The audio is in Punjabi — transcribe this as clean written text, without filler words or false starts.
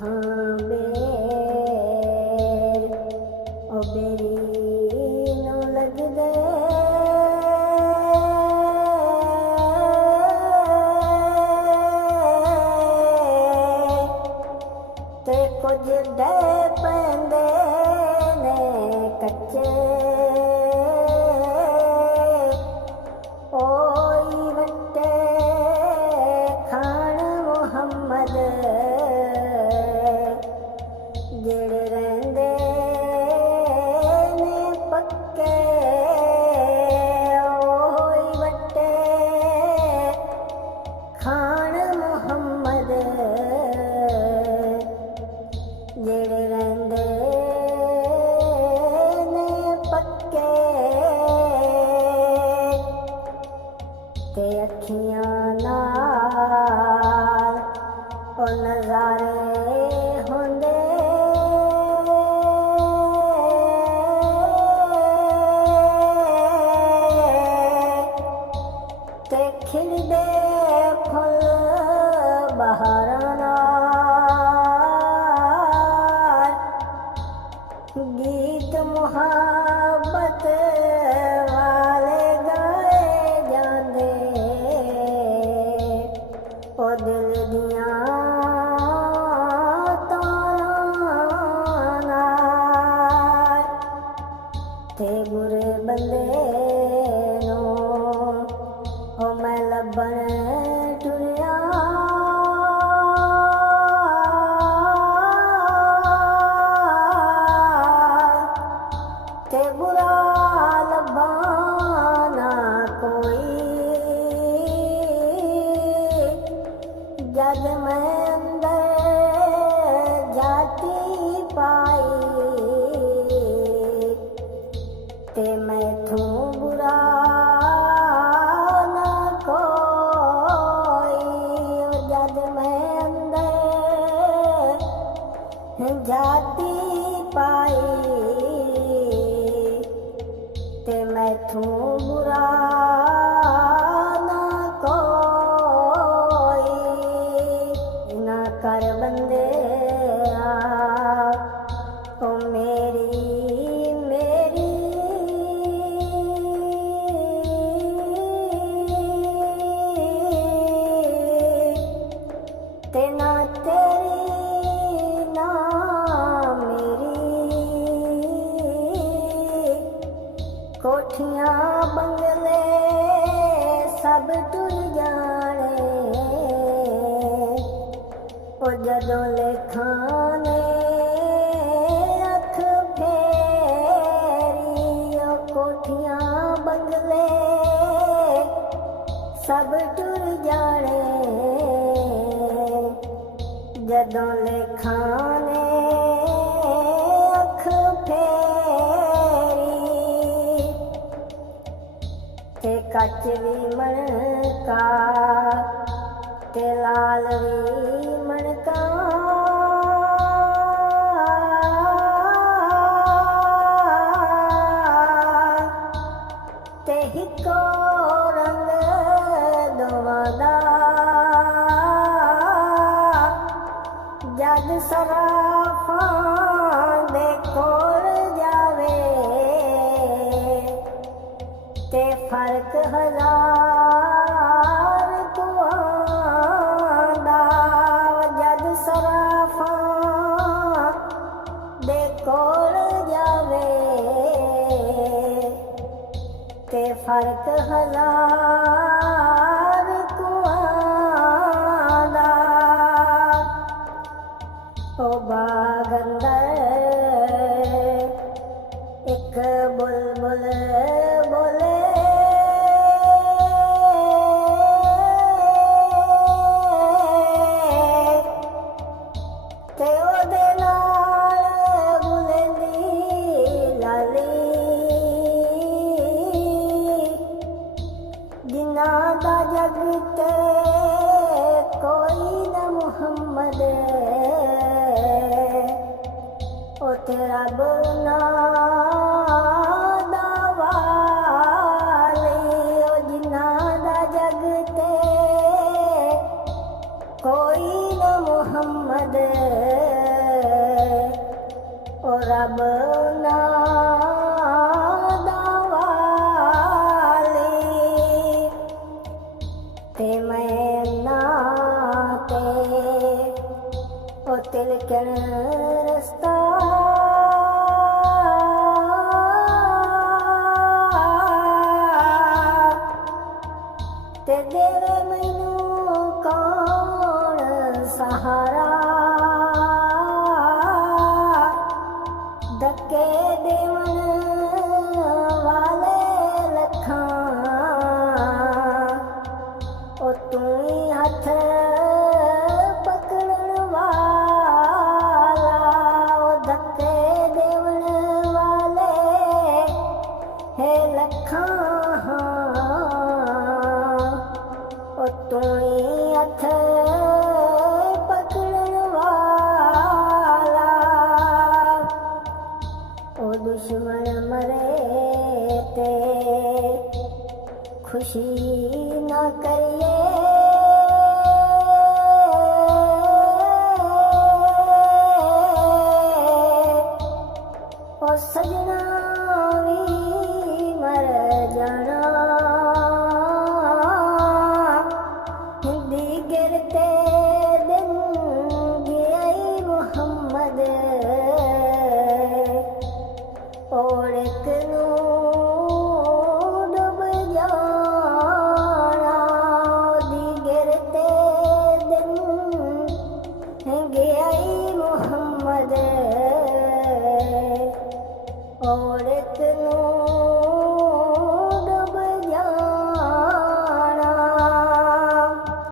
ਅੱਖਾਂ ਬੇਰ ਉਹ ਬੇਰੀ ਨੂੰ ਲੱਗਦੇ ਤੇ ਕੁਝ ਡੇ ਪੈਂਦੇ ਨੇ ਕੱਚੇ ਓਈ ਵੱਟੇ ਖਾਣ ਮੁਹੰਮਦ ਜਿਹੜੇ ਰਹਿੰਦੇ ਨੇ ਪੱਕੇ ਓਈ ਵੱਟੇ ਖਾਣ ਮੁਹੰਮਦ ਜਿਹੜੇ ਰਹਿੰਦੇ ਨੇ ਪੱਕੇ ਤੇ ਅੱਖੀਆਂ ਨਾਲ ਉਹ ਨਜ਼ਾਰੇ ਹੁੰਦੇ ਤੇ ਖਿੜਦੇ ਫੁੱਲ ਬਹਾਰਾਂ ਨਾਲ ਗੀਤ ਮੁਹੱਬਤ ਵਾਲੇ ਗਾਏ ਜਾਂਦੇ ਉਹ ਦਿਲ ਦੀਆਂ ਤਾਰਾਂ ਨਾਲ ਤੇ ਬੁਰੇ ਬੰਦੇ ਨੂੰ ਉਹ ਮੈਂ ਲੱਭਣ ਟੁਰਿਆ ਤੇ ਬੁਰਾ ਲੱਭਾ ਨਾ ਕੋਈ ਜਦ ਮੈਂ ਅੰਦਰ ਜਾਤੀ ਪਾਈ ਤੇ ਮੈਥੋਂ ਬੁਰਾ ਨਾ ਕੋਈ ਜਦ ਮੈਂ ਅੰਦਰ ਜਾਤੀ ਪਾਈ ਤੇ ਮੈਥੋਂ ਬੁਰਾ ਨਾ ਕੋਈ ਨਾ ਕਰ ਬੰਦਿਆ ਉਹ ਮੇਰੀ ਤੇ ਨਾ ਤੇਰੀ ਨਾ ਮੇਰੀ ਕੋਠੀਆਂ ਬੰਗਲੇ ਸਭ ਟੁਰ ਜਾਣੇ ਉਹ ਜਦੋਂ ਲੇਖਾਂ ਨੇ ਅੱਖ ਫੇਰੀ ਉਹ ਕੋਠੀਆਂ ਬੰਗਲੇ ਸਭ ਟੁਰ ਜਾਣੇ ਜਦੋਂ ਲੇਖਾਂ ਨੇ ਅੱਖ ਫੇਰੀ ਤੇ ਕੱਚ ਵੀ ਮਣਕਾ ਤੇ ਲਾਲ ਵੀ ਮਣਕਾ ਤੇ ਇੱਕੋ ਰੰਗ ਦੋਵਾਂ ਦਾ ਜਦ ਸਰਾਫਾਂ ਦੇ ਕੋਲ ਜਾਵੇ ਤੇ ਫਰਕ ਹਜ਼ਾਰ ਕੁਆਂ ਦਾ ਜਦ ਸਰਾਫਾਂ ਦੇ ਕੋਲ ਜਾਵੇ ਤੇ ਫਰਕ ਹਜ਼ਾਰ ਕੁਆਂ ਦਾ ਉਹ ਬਾਗ ਅੰਦਰ ਇੱਕ ਬੁਲਬੁਲ ਬੋਲੇ ਤੇ ਉਹਦੇ ਨਾਲ ਬੁਲੰਦੀ ਲਾਲੀ ਜਿਨ੍ਹਾਂ ਦਾ ਜਗ ਤੇ ਕੋਈ ਨਾ ਮੁਹੰਮਦ ਉਹ ਤੇਰਾ ਬੋਲਣਾ ਦਾ ਵਾਲੀ ਉਹ ਜਿਨ੍ਹਾਂ ਦਾ ਜਗ ਤੇ कोई न मोहम्मद ਰੱਬ ਨਾ ਵਾਲੀ ਤੇ ਮੈਂ ਨਾ ਤੇ ਉਹ ਤਿਲਕਣ ਰਸਤਾ ਤੇ ਦੇਵੇ ਮੈਨੂੰ ਕੌਣ ਸਹਾਰਾ ਧੱਕੇ ਦੇਵਣ ਵਾਲੇ ਲੱਖਾਂ ਉਹ ਤੂੰ ਹੀ ਹੱਥ ਪਕੜਨ ਵਾਲਾ ਉਹ ਧੱਕੇ ਦੇਵਣ ਵਾਲੇ ਹੈ ਲੱਖਾਂ ਉਹ ਤੂੰ ਹੀ ਹੱਥ ਪਕੜਨ ਵਾਲਾ ਉਹ ਦੁਸ਼ਮਣ ਮਰੇ ਤੇ ਖੁਸ਼ੀ ਨਾ ਕਰੀਏ ਉਹ ਸਜਣਾ ਵੀ ਮਰ ਜਾਣਾ ਹਿੰਦੀ ਗਿਰਤੇ ਦਿਨ ਗਿਆਈ ਮੁਹੰਮਦ ਔੜਕ ਨੂੰ ਡੁੱਬ ਜਾਣਾ ਦੀ ਗਿਰਤੇ ਦਿਨ ਗਿਆਈ ਮੁਹੰਮਦ ਔੜਕ ਨੂੰ